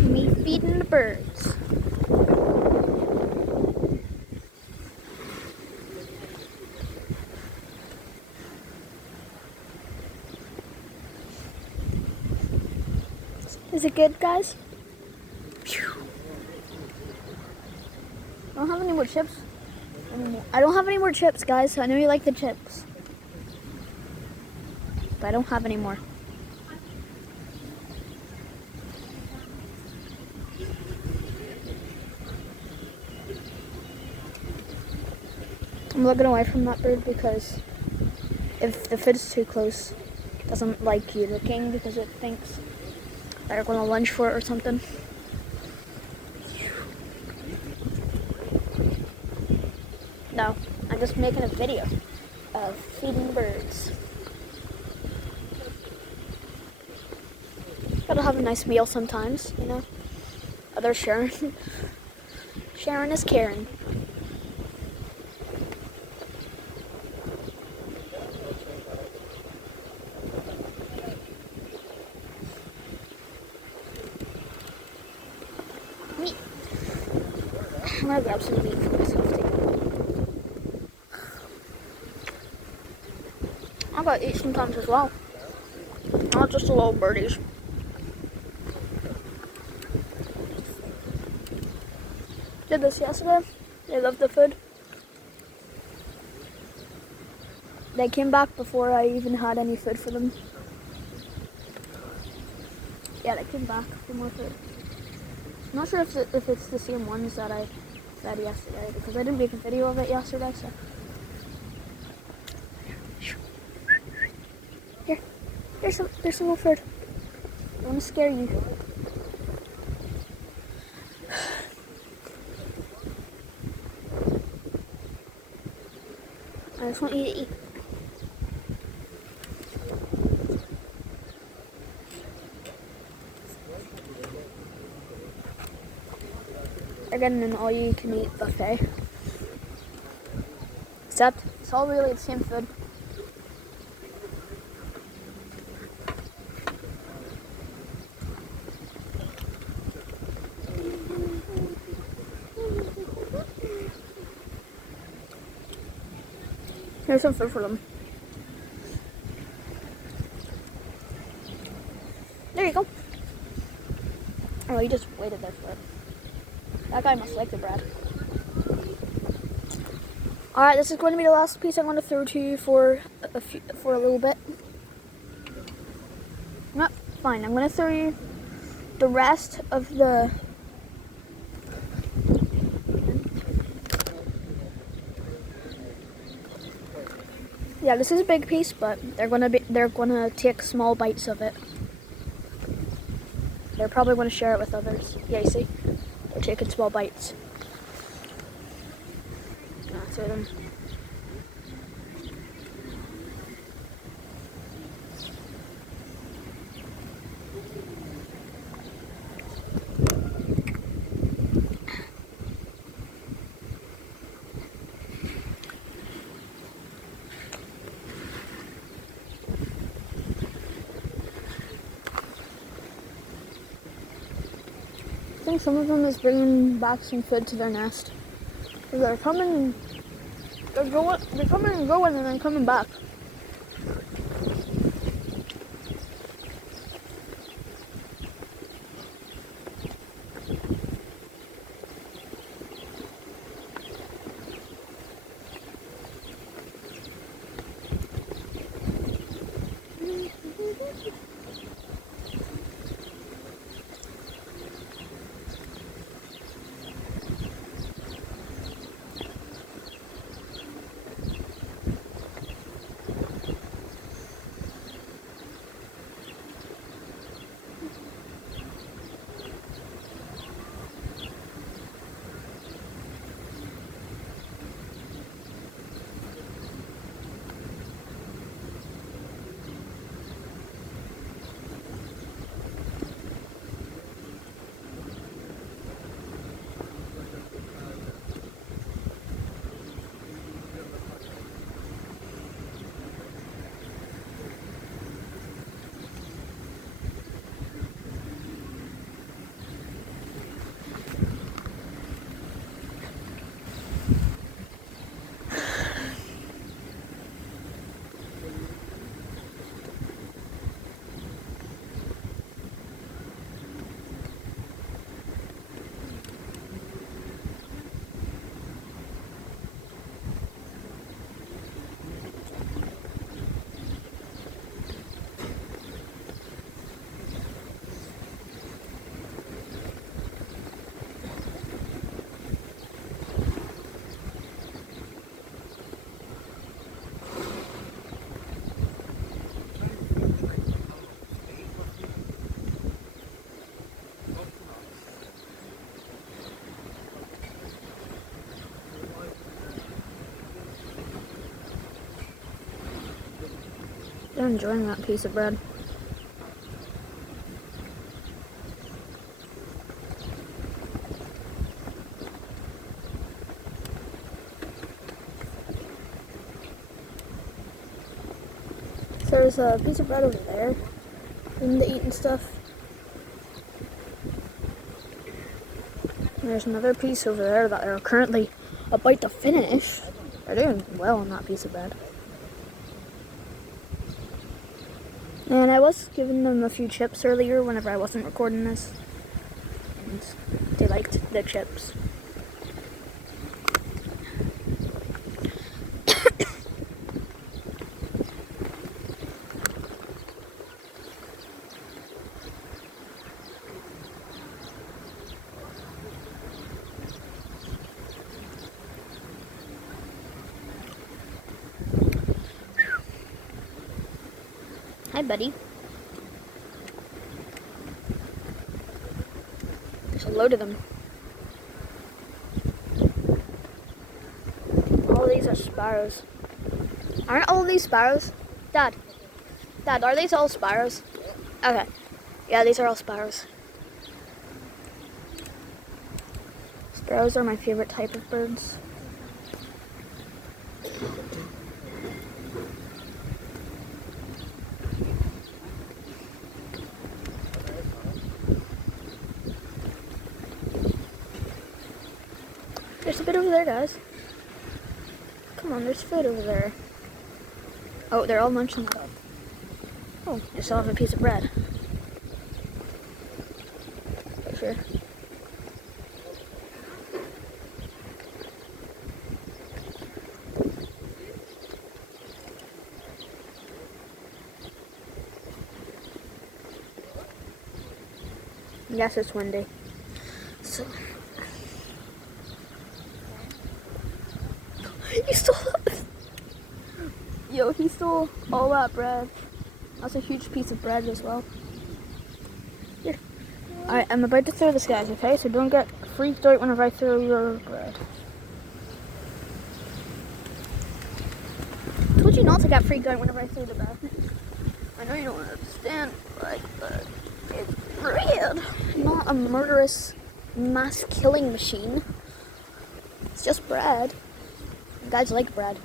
Me feeding the birds. Is it good, guys? I don't have any more chips anymore. I don't have any more chips, guys. I know you like the chips, but I don't have any more. I'm looking away from that bird because if the food's too close, it doesn't like you looking because it thinks that you're going to lunge for it or something. No, I'm just making a video of feeding birds. Gotta have a nice meal sometimes, you know. Others sharing. Sharing is caring. Meat. I'm gonna grab some meat for myself too. I gotta eat sometimes as well. Not just the little birdies. Did this yesterday. They loved the food. They came back before I even had any food for them. Yeah, they came back for more food. I'm not sure if it's the same ones that I fed yesterday because I didn't make a video of it yesterday. So here, there's some more food. I want to scare you. I just want you to eat. They're getting an all-you-can-eat buffet. Except it's all really the same food. Here's some food for them. There you go. Oh, you just waited there for it. That guy must like the bread. Alright, this is going to be the last piece I'm going to throw to you for a little bit. No, fine. I'm going to throw you the rest of the... Yeah, this is a big piece, but they're gonna take small bites of it. They're probably gonna share it with others. Yeah, you see? They're taking small bites. That's them. I think some of them is bringing back some food to their nest. They're coming and going and then coming back. They're enjoying that piece of bread. There's a piece of bread over there for them to eat and stuff. And there's another piece over there that they're currently about to finish. They're doing well on that piece of bread. And I was giving them a few chips earlier whenever I wasn't recording this. And they liked the chips. Hi, buddy. There's a load of them. All of these are sparrows. Aren't all of these sparrows? Dad, are these all sparrows? Okay. Yeah, these are all sparrows. Sparrows are my favorite type of birds. There's a bit over there, guys. Come on, there's food over there. Oh, they're all munching it up. Oh, I still have a piece of bread. For sure. Yes, it's windy. So... He stole it. Yo, he stole all that bread. That's a huge piece of bread as well. Here. Alright, I'm about to throw this, guys, okay? So don't get freaked out whenever I throw your bread. I told you not to get freaked out whenever I throw the bread. I know you don't understand, but it's bread. Not a murderous mass killing machine. It's just bread. You guys like bread.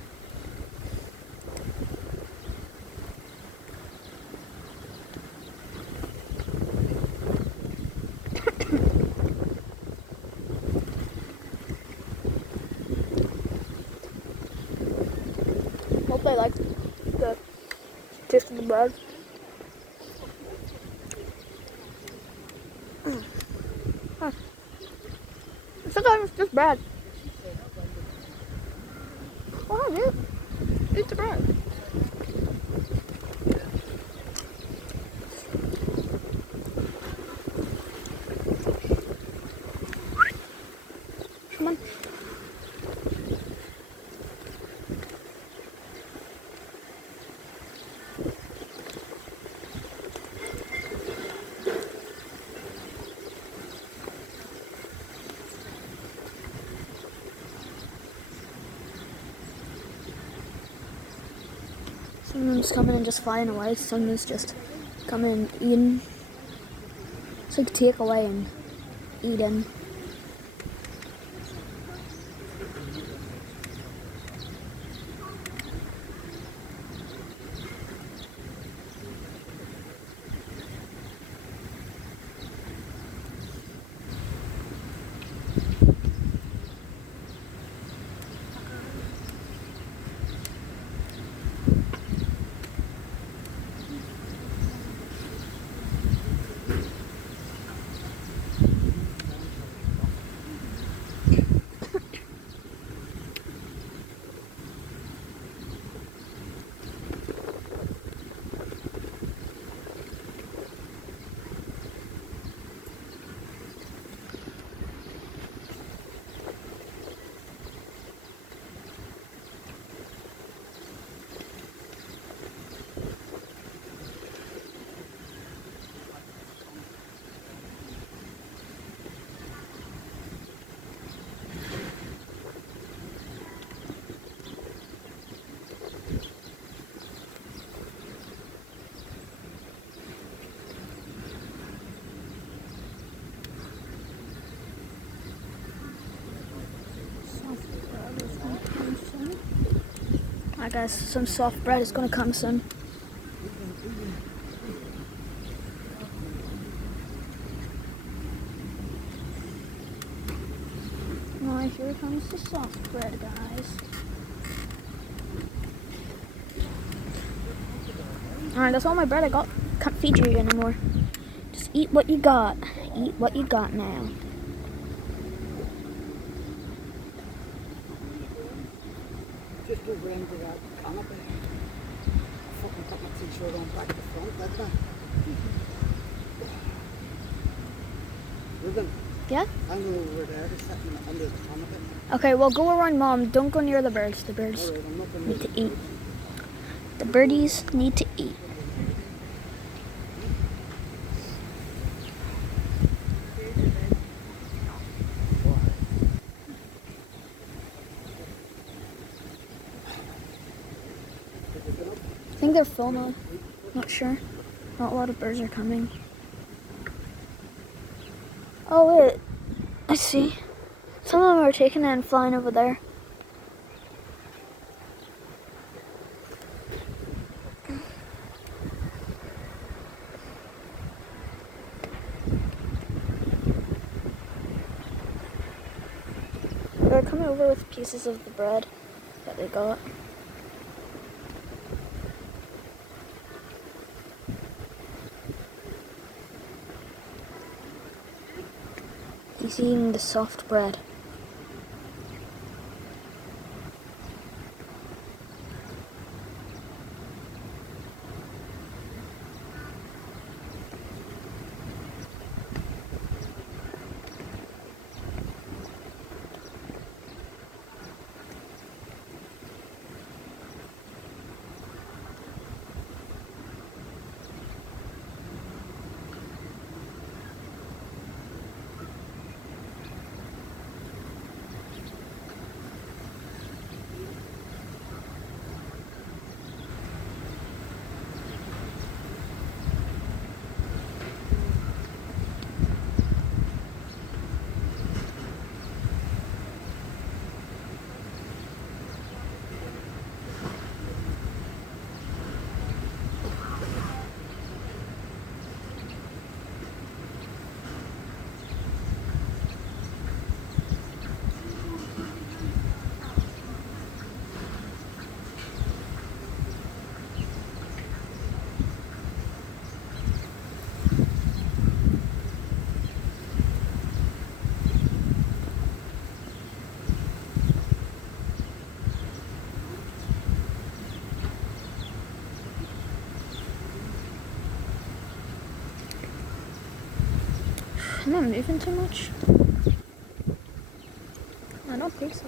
Hope they like the taste of the bread. Huh. Sometimes it's just bread. Oh, dude. Eat the bread. Come on. Someone's coming and just flying away. Someone's just coming and eating. It's like take away and eating. guys, some soft bread is gonna come soon. Alright, here comes the soft bread, guys. Alright, that's all my bread I got. Can't feed you anymore. Just eat what you got. Eat what you got now. Just over into that canopy. Fucking put my t-shirt on back to front, didn't I? Ruben, Yeah? I'm going over there to sit under the canopy. Okay, well go around Mom. Don't go near the birds. The birds Alright, I'm not going need to eat. The birdies need to eat. I think they're full now. Not sure. Not a lot of birds are coming. Oh wait, I see. Some of them are taking it and flying over there. They're coming over with pieces of the bread that they got. He's eating the soft bread. Am I moving too much? I don't think so.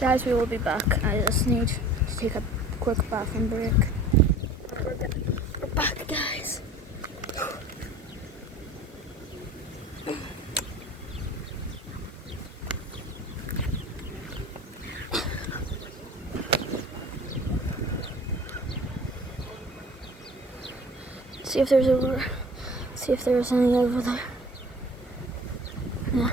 Guys, we will be back. I just need to take a quick bathroom break. We're back, guys. See if there's any over there. Yeah.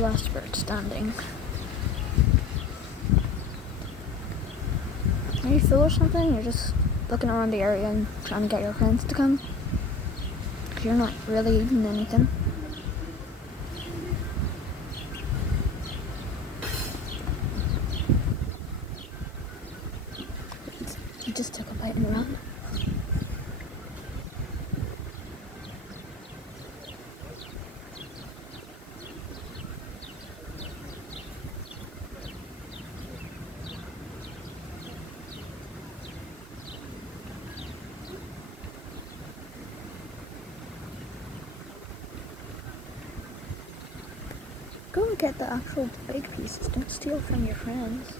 last bird standing. Are you full or something? You're just looking around the area and trying to get your friends to come? 'Cause you're not really eating anything. You just took a bite and ran. Go and get the actual big pieces. Don't steal from your friends.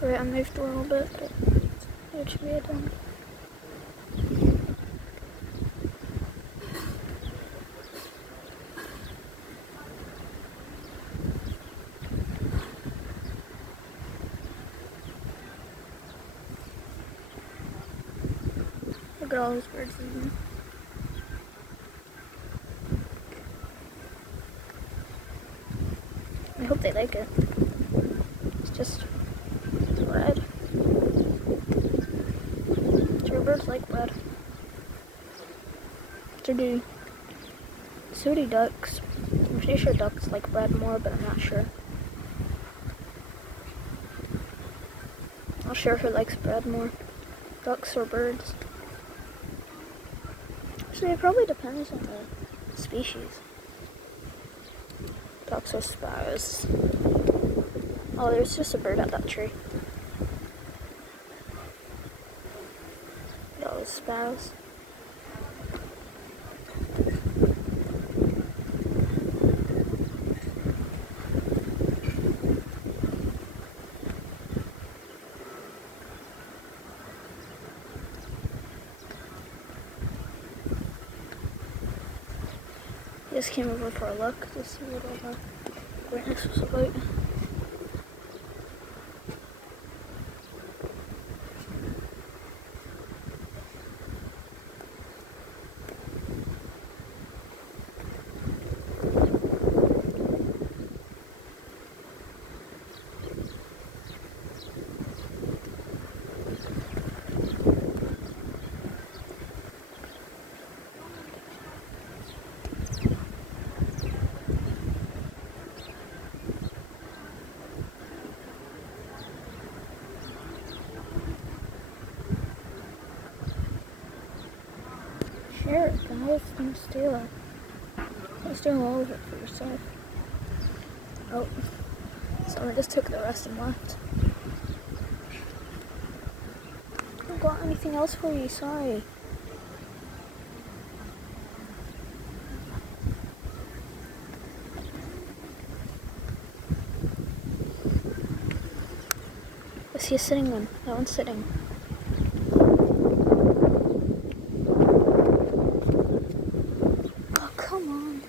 Great, I moved a little bit, but it should be done. Look at all those birds eating. I hope they like it. It's just bread. Do birds like bread? So do ducks. I'm pretty sure ducks like bread more, but I'm not sure. Not sure who likes bread more, ducks or birds. Actually, it probably depends on the species. Ducks or sparrows. Oh, there's just a bird at that tree. Those sparrows. Just came over for a look to see what all the weirdness was about. Share it, guys. Don't steal it. Don't steal all of it for yourself. Oh, someone just took the rest and left. I haven't got anything else for you, sorry. I see a sitting one. That one's sitting. Oh, come on.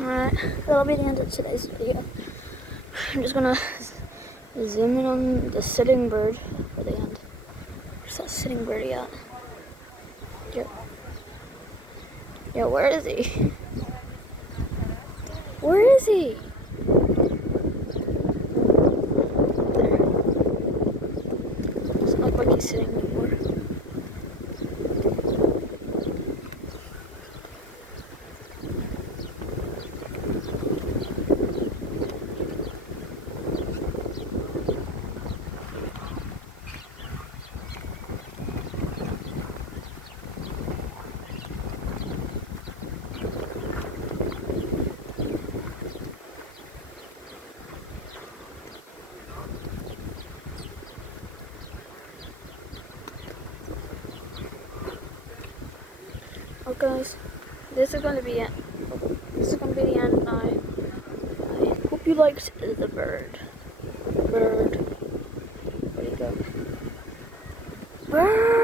Alright, that'll be the end of today's video. I'm just gonna zoom in on the sitting bird for the end. Where's that sitting birdie at? Yo, where is he? Where is he? There. Doesn't look like he's sitting anymore. Oh guys, this is gonna be it. This is gonna be the end now. I hope you liked the bird. bird. Where'd he go? Bird!